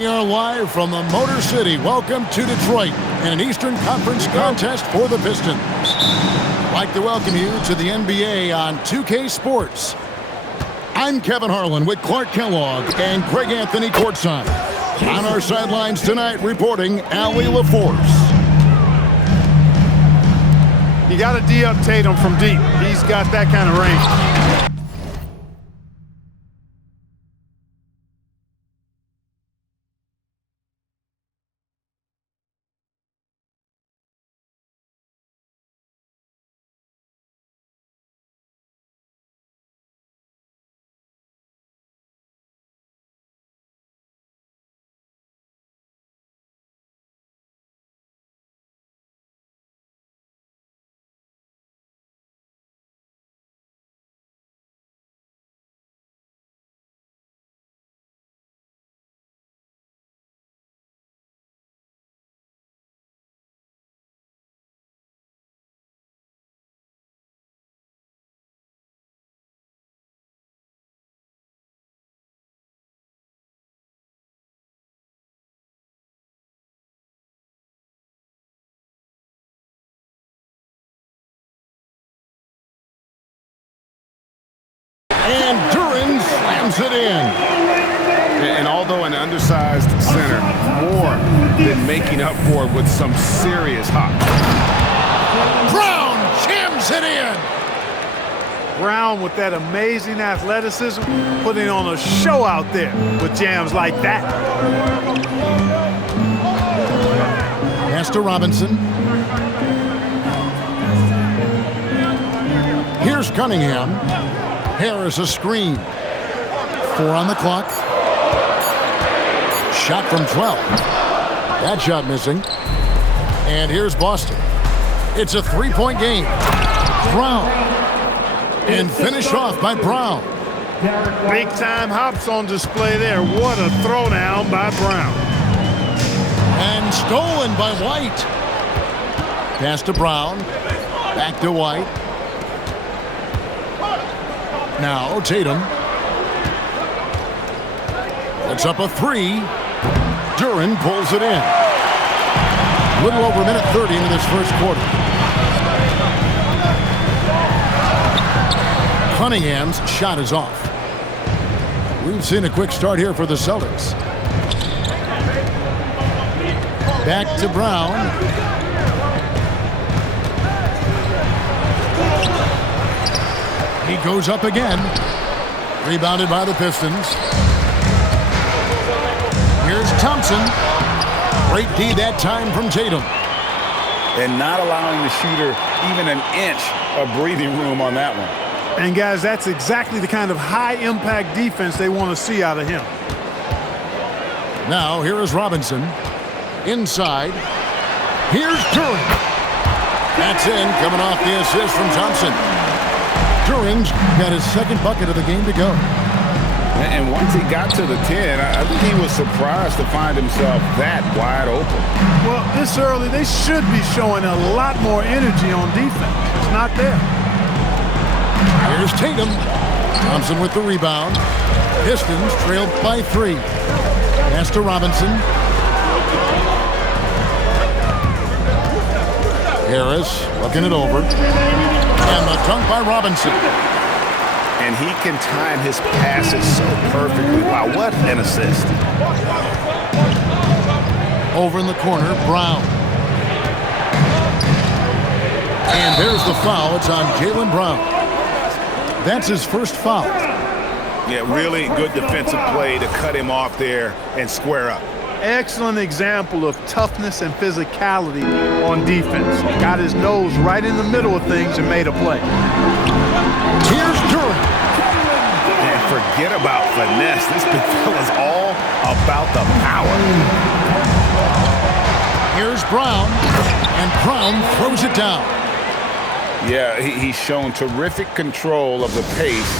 We are live from the Motor City. Welcome to Detroit in an Eastern Conference contest for the Pistons. I'd like to welcome you to the NBA on 2K Sports. I'm Kevin Harlan with Clark Kellogg and Craig Anthony courtside. On our sidelines tonight, reporting Allie LaForce. You got to D up Tatum from deep. He's got that kind of range. And Duran slams it in. And although an undersized center, more than making up for it with some serious hops. Brown jams it in. Brown with that amazing athleticism, putting on a show out there with jams like that. Pass to Robinson. Here's Cunningham. Harris a screen. 4 on the clock. Shot from 12. That shot missing. And here's Boston. It's a 3-point game. Brown. And finished off by Brown. Big time hops on display there. What a throwdown by Brown. And stolen by White. Pass to Brown. Back to White. Now Tatum. Puts up a 3. Duran pulls it in. A little over a minute 30 into this first quarter. Cunningham's shot is off. We've seen a quick start here for the Celtics. Back to Brown. He goes up again. Rebounded by the Pistons. Here's Thompson. Great D that time from Tatum. And not allowing the shooter even an inch of breathing room on that one. And guys, that's exactly the kind of high-impact defense they want to see out of him. Now, here is Robinson. Inside. Here's Duran. That's in, coming off the assist from Thompson. Duran's got his second bucket of the game to go. And once he got to the 10, I think he was surprised to find himself that wide open. Well, this early, they should be showing a lot more energy on defense. It's not there. Here's Tatum. Thompson with the rebound. Pistons trailed by 3. Pass to Robinson. Harris looking it over. And the dunk by Robinson. And he can time his passes so perfectly. Wow, what an assist. Over in the corner, Brown. And there's the foul. It's on Jaylen Brown. That's his first foul. Yeah, really good defensive play to cut him off there and square up. Excellent example of toughness and physicality on defense. Got his nose right in the middle of things and made a play. Here's Duran. And forget about finesse. This big fella's all about the power. Here's Brown. And Brown throws it down. Yeah, he's shown terrific control of the pace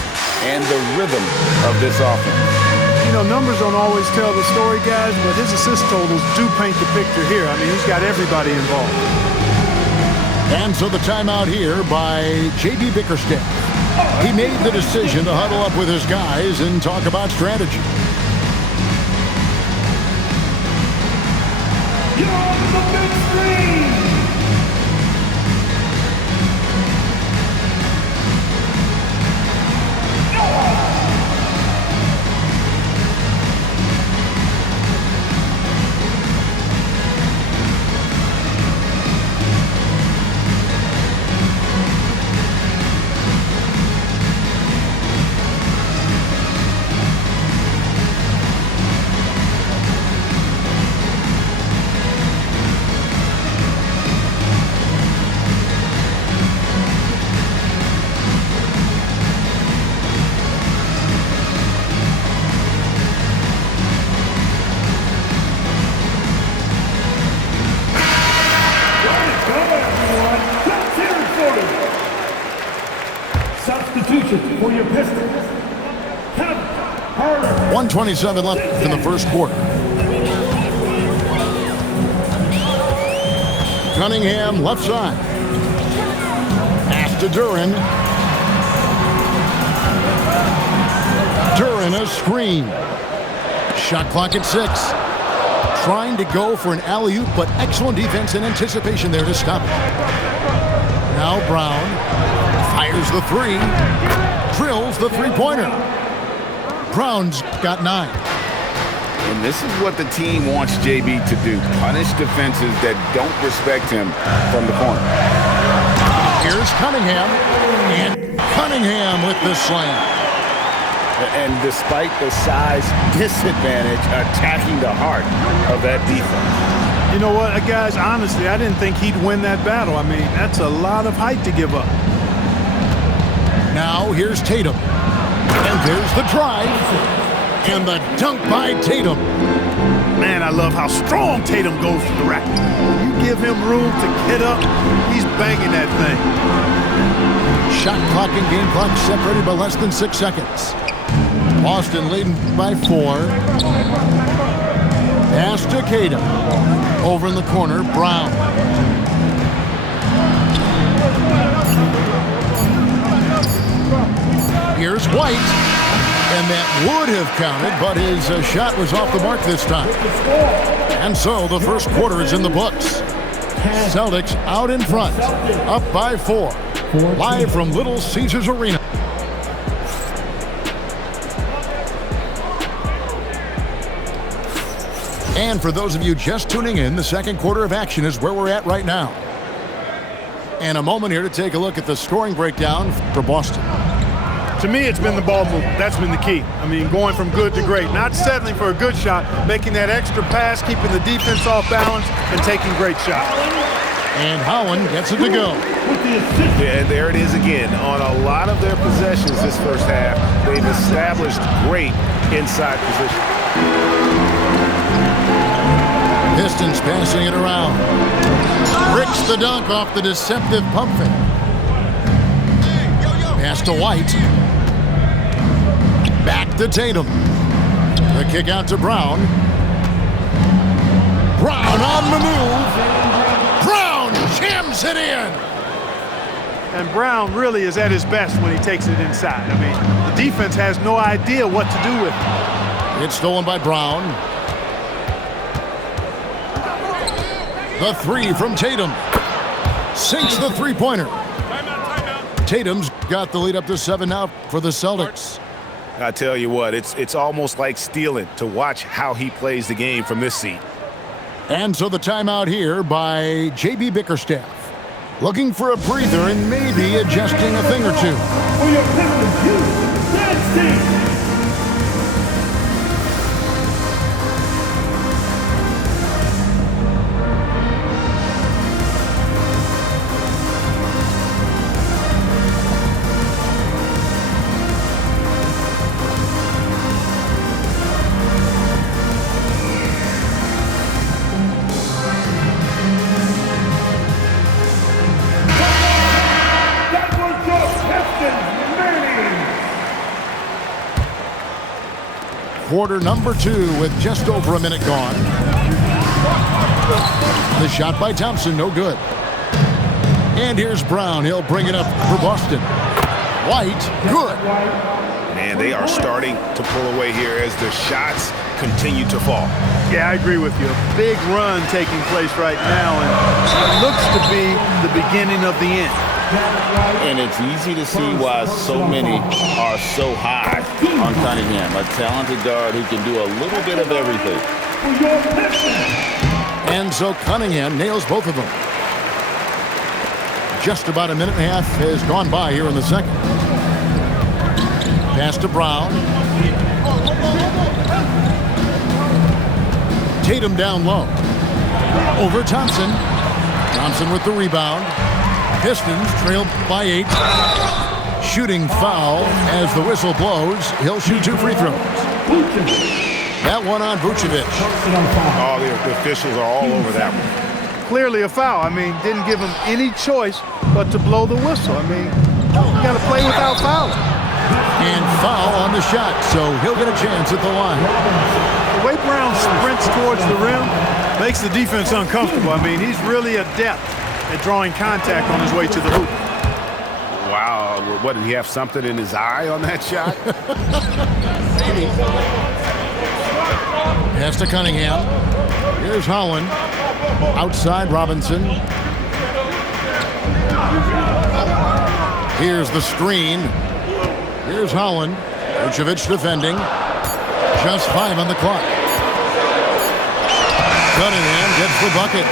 and the rhythm of this offense. You know, numbers don't always tell the story, guys, but his assist totals do paint the picture here. I mean, he's got everybody involved. And so the timeout here by J.B. Bickerstaff. He made the decision to huddle up with his guys and talk about strategy. You're on the big screen. 1:27 left in the first quarter. Cunningham left side. Pass to Duran. Duran a screen. Shot clock at 6. Trying to go for an alley-oop, but excellent defense and anticipation there to stop it. Now Brown fires the three. Drills the three-pointer. Brown's got 9. And this is what the team wants JB to do. Punish defenses that don't respect him from the corner. Here's Cunningham. And Cunningham with the slam. And despite the size disadvantage, attacking the heart of that defense. You know what, guys, honestly, I didn't think he'd win that battle. I mean, that's a lot of height to give up. Now here's Tatum. And there's the drive. And the dunk by Tatum. Man, I love how strong Tatum goes to the rack. You give him room to get up, he's banging that thing. Shot clock and game clock separated by less than 6 seconds. Boston leading by 4. Pass to Tatum. Over in the corner, Brown. Here's White. And that would have counted, but his shot was off the mark this time. And so the first quarter is in the books. Celtics out in front, up by 4. Live from Little Caesars Arena. And for those of you just tuning in, the second quarter of action is where we're at right now. And a moment here to take a look at the scoring breakdown for Boston. To me, it's been the ball movement. That's been the key. I mean, going from good to great. Not settling for a good shot, making that extra pass, keeping the defense off balance, and taking great shots. And Howland gets it to go. Yeah, there it is again. On a lot of their possessions this first half, they've established great inside position. Pistons passing it around. Ricks the dunk off the deceptive pump fake. Pass to White. Back to Tatum. The kick out to Brown. Brown on the move. Brown jams it in. And Brown really is at his best when he takes it inside. I mean, the defense has no idea what to do with it. It's stolen by Brown. The three from Tatum. Sinks the three-pointer. Tatum's got the lead up to 7 now for the Celtics. I tell you what, it's almost like stealing to watch how he plays the game from this seat. And so the timeout here by J.B. Bickerstaff. Looking for a breather and maybe adjusting a thing or two. For your Pistons, dance team. Quarter number 2 with just over a minute gone. The shot by Thompson, no good. And here's Brown. He'll bring it up for Boston. White, good. And they are starting to pull away here as the shots continue to fall. Yeah, I agree with you. A big run taking place right now, and it looks to be the beginning of the end. And it's easy to see why so many are so high on Cunningham, a talented guard who can do a little bit of everything. And so Cunningham nails both of them. Just about a minute and a half has gone by here in the second. Pass to Brown. Tatum down low. Over Thompson. Thompson with the rebound. Pistons trailed by 8. Shooting foul as the whistle blows. He'll shoot 2 free throws. That one on Vucevic. Oh, the officials are all over that one. Clearly a foul. I mean, didn't give him any choice but to blow the whistle. I mean, you got to play without fouling. And foul on the shot, so he'll get a chance at the line. The way Brown sprints towards the rim makes the defense uncomfortable. I mean, he's really adept at drawing contact on his way to the hoop. Wow, what, did he have something in his eye on that shot? Pass to Cunningham. Here's Holland. Outside Robinson. Here's the screen. Here's Holland. Vucevic defending. Just 5 on the clock. Cunningham gets the bucket.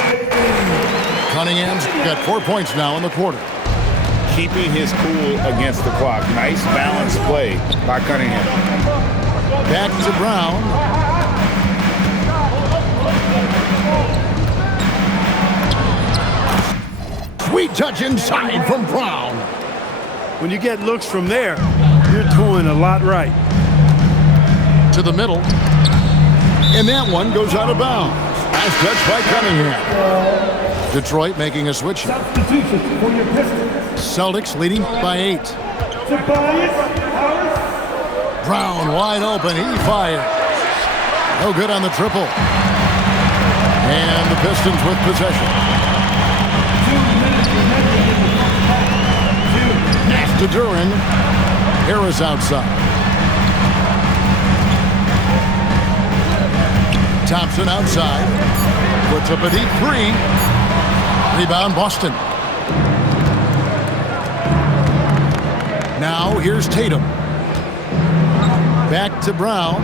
Cunningham's got 4 points now in the quarter. Keeping his cool against the clock. Nice balanced play by Cunningham. Back to Brown. Sweet touch inside from Brown. When you get looks from there, you're doing a lot right. To the middle. And that one goes out of bounds. As touched by Cunningham. Detroit making a switch. Substitution for your Pistons. Celtics leading by 8. Brown wide open. He fires. No good on the triple. And the Pistons with possession. Pass to Duran. Harris outside. Thompson outside. Puts up a deep 3. Rebound Boston. Now here's Tatum. Back to Brown.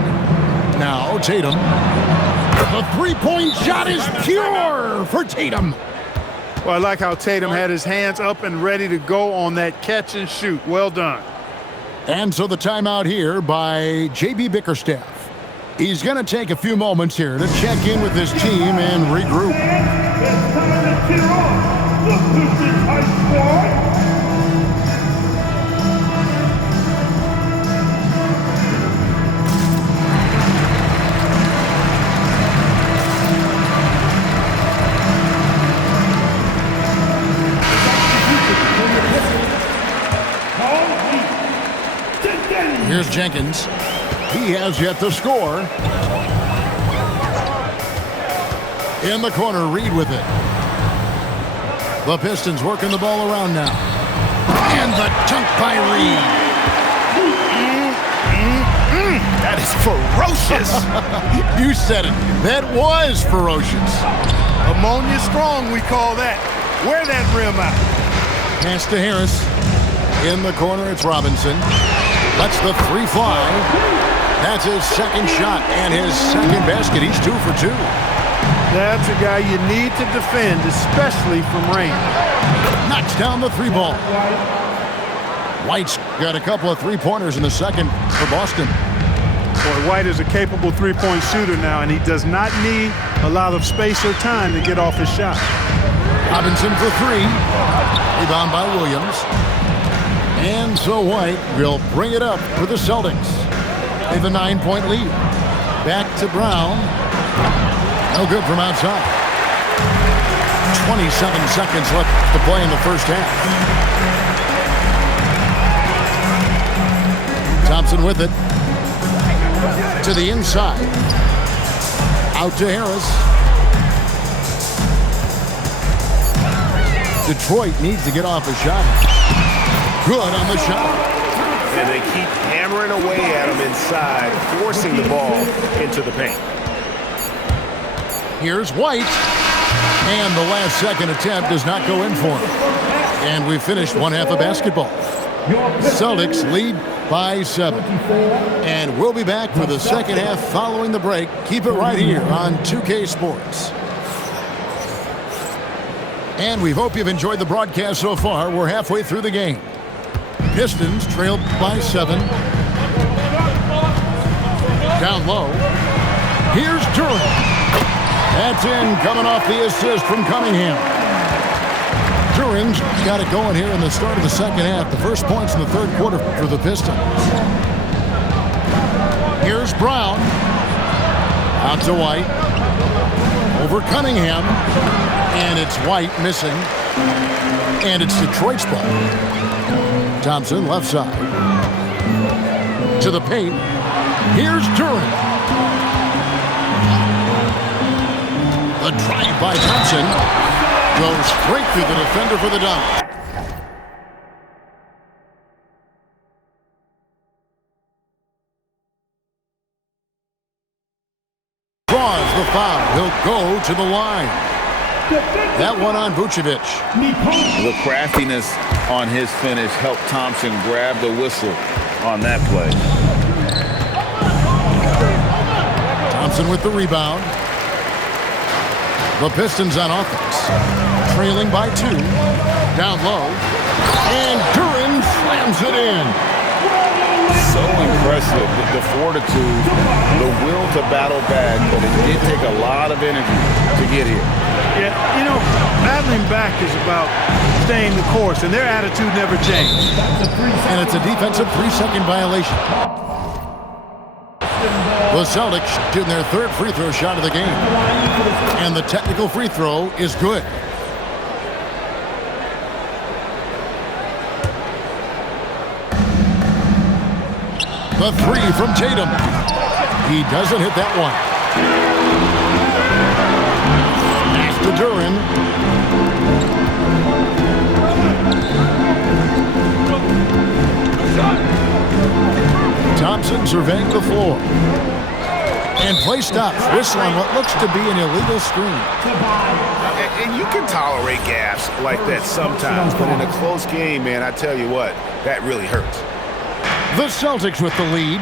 Now Tatum. The 3-point shot is pure for Tatum. Well, I like how Tatum had his hands up and ready to go on that catch and shoot. Well done. And so the timeout here by J.B. Bickerstaff. He's going to take a few moments here to check in with his team and regroup. It's time to cheer on the Pistons High Squad. Here's Jenkins. He has yet to score. In the corner, Reed with it. The Pistons working the ball around now. And the dunk by Reed. That is ferocious. You said it. That was ferocious. Ammonia strong, we call that. Wear that rim out. Pass to Harris. In the corner, it's Robinson. Lets the 3 fly. That's his second shot and his second basket. He's 2 for 2. That's a guy you need to defend, especially from range. Knocks down the 3 ball. White's got a couple of 3-pointers in the second for Boston. Boy, White is a capable 3-point shooter now, and he does not need a lot of space or time to get off his shot. Robinson for 3. Rebound by Williams. And so White will bring it up for the Celtics. They have a 9-point lead. Back to Brown. No good from outside. 27 seconds left to play in the first half. Thompson with it. To the inside. Out to Harris. Detroit needs to get off a shot. Good on the shot. and they keep hammering away at him inside, forcing the ball into the paint. Here's White. And the last second attempt does not go in for him. And we finished one half of basketball. Celtics lead by 7. And we'll be back for the second half following the break. Keep it right here on 2K Sports. And we hope you've enjoyed the broadcast so far. We're halfway through the game. Pistons trailed by 7. Down low. Here's Durant. That's in, coming off the assist from Cunningham. Durant's got it going here in the start of the second half. The first points in the third quarter for the Pistons. Here's Brown. Out to White. Over Cunningham. And it's White missing. And it's Detroit's ball. Thompson, left side. To the paint. Here's Durant. The drive by Thompson goes straight through the defender for the dunk. Draws the foul. He'll go to the line. That one on Vucevic. The craftiness on his finish helped Thompson grab the whistle on that play. Thompson with the rebound. The Pistons on offense, trailing by 2, down low, and Durant slams it in. So impressive, the fortitude, the will to battle back, but it did take a lot of energy to get here. Yeah, you know, battling back is about staying the course, and their attitude never changed. And it's a defensive 3-second violation. The Celtics shooting their third free throw shot of the game. And the technical free throw is good. The 3 from Tatum. He doesn't hit that one. Pass to Durant. Thompson surveying the floor. And play stops. Whistle on what looks to be an illegal screen. And you can tolerate gaffes like that sometimes, but in a close game, man, I tell you what, that really hurts. The Celtics with the lead.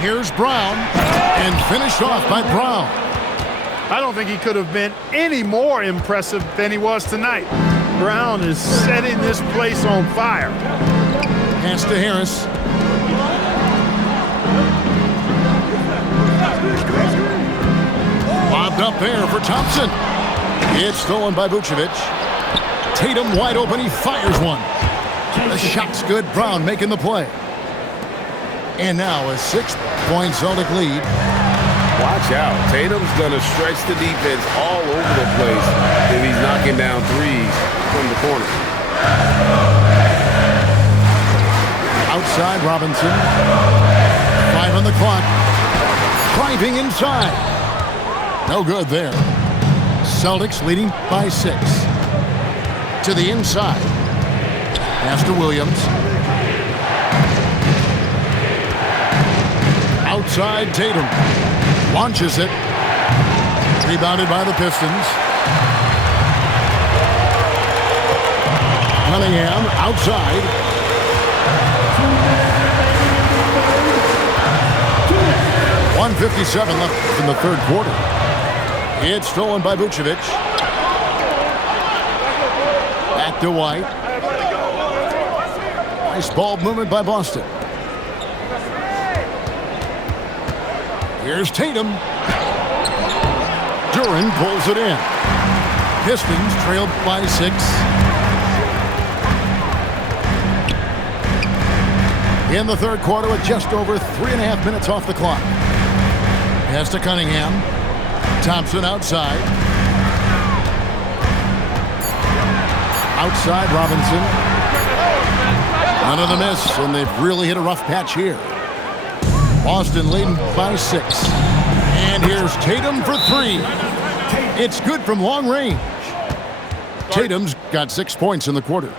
Here's Brown. And finished off by Brown. I don't think he could have been any more impressive than he was tonight. Brown is setting this place on fire. Pass to Harris. Lobbed up there for Thompson. It's stolen by Vucevic. Tatum wide open. He fires one. The shot's good. Brown making the play. And now a 6-point Celtic lead. Watch out. Tatum's going to stretch the defense all over the place if he's knocking down threes from the corner. Outside Robinson. 5 on the clock. Driving inside. No good there. Celtics leading by 6. To the inside. Pass to Williams. Outside Tatum. Launches it. Rebounded by the Pistons. Cunningham outside. .157 left in the third quarter. It's stolen by Vucevic. Back to White. Nice ball movement by Boston. Here's Tatum. Durant pulls it in. Pistons trailed by 6. In the third quarter with just over 3.5 minutes off the clock. Pass to Cunningham. Thompson outside. Outside Robinson. Another miss, and they've really hit a rough patch here. Boston leading by 6. And here's Tatum for 3. It's good from long range. Tatum's got 6 points in the quarter.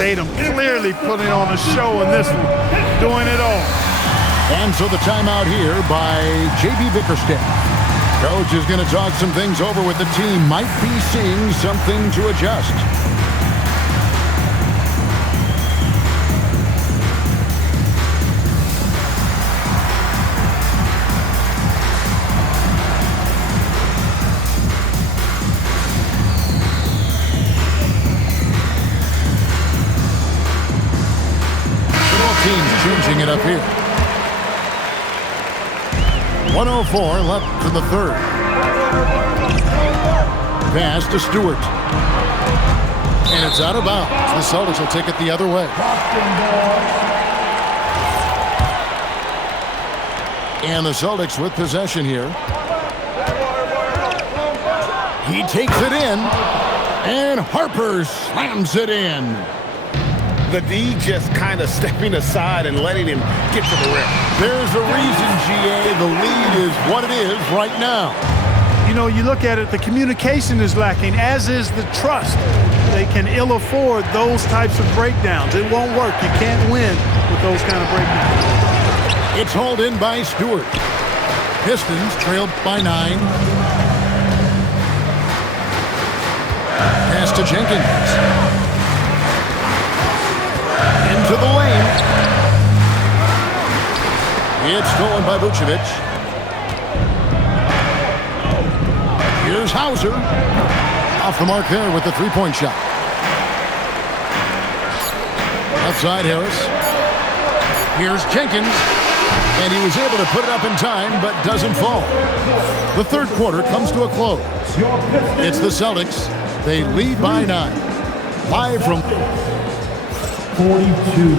Tatum clearly putting on a show in this one, doing it all. And so the timeout here by J.B. Bickerstaff. Coach is going to talk some things over with the team. Might be seeing something to adjust. Teams changing it up here. 1:04 left in the third. Pass to Stewart. And it's out of bounds. The Celtics will take it the other way. And the Celtics with possession here. He takes it in. And Harper slams it in. The D just kind of stepping aside and letting him get to the rim. There's a reason, GA. The lead is what it is right now. You know, you look at it, the communication is lacking, as is the trust. They can ill afford those types of breakdowns. It won't work. You can't win with those kind of breakdowns. It's hauled in by Stewart. Pistons trailed by 9. Pass to Jenkins. Into the lane. It's stolen by Vucevic. Here's Hauser. Off the mark there with the three-point shot. Outside Harris. Here's Jenkins. And he was able to put it up in time, but doesn't fall. The third quarter comes to a close. It's the Celtics. They lead by 9. Live from 42.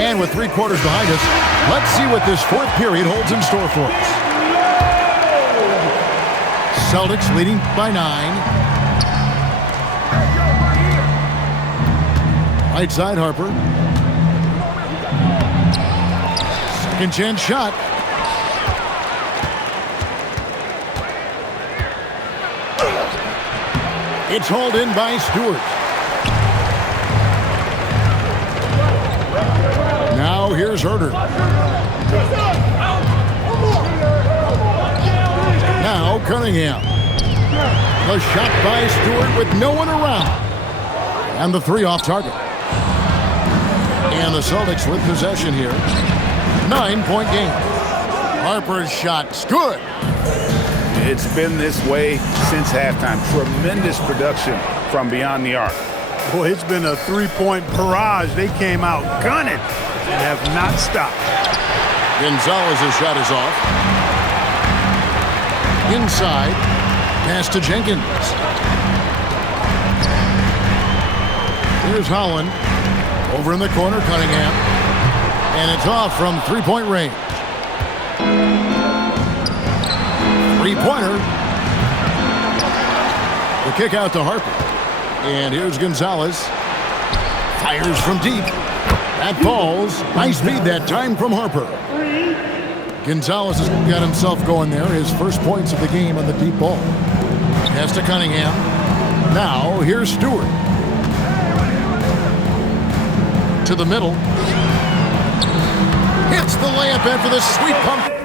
And with 3 quarters behind us, let's see what this fourth period holds in store for us. Celtics leading by 9. Right side Harper. Second chance shot. It's hauled in by Stewart. Now here's Herter. Now Cunningham. The shot by Stewart with no one around. And the 3 off target. And the Celtics with possession here. 9-point game. Harper's shot's good. It's been this way since halftime. Tremendous production from beyond the arc. Boy, it's been a 3-point barrage. They came out gunning and have not stopped. Gonzalez's shot is off. Inside. Pass to Jenkins. Here's Holland. Over in the corner, Cunningham. And it's off from 3-point range. Three-pointer. The kick out to Harper. And here's Gonzalez. Fires from deep. That falls. Nice feed that time from Harper. Gonzalez has got himself going there. His first points of the game on the deep ball. Pass to Cunningham. Now here's Stewart. To the middle. Hits the layup after the sweep pump.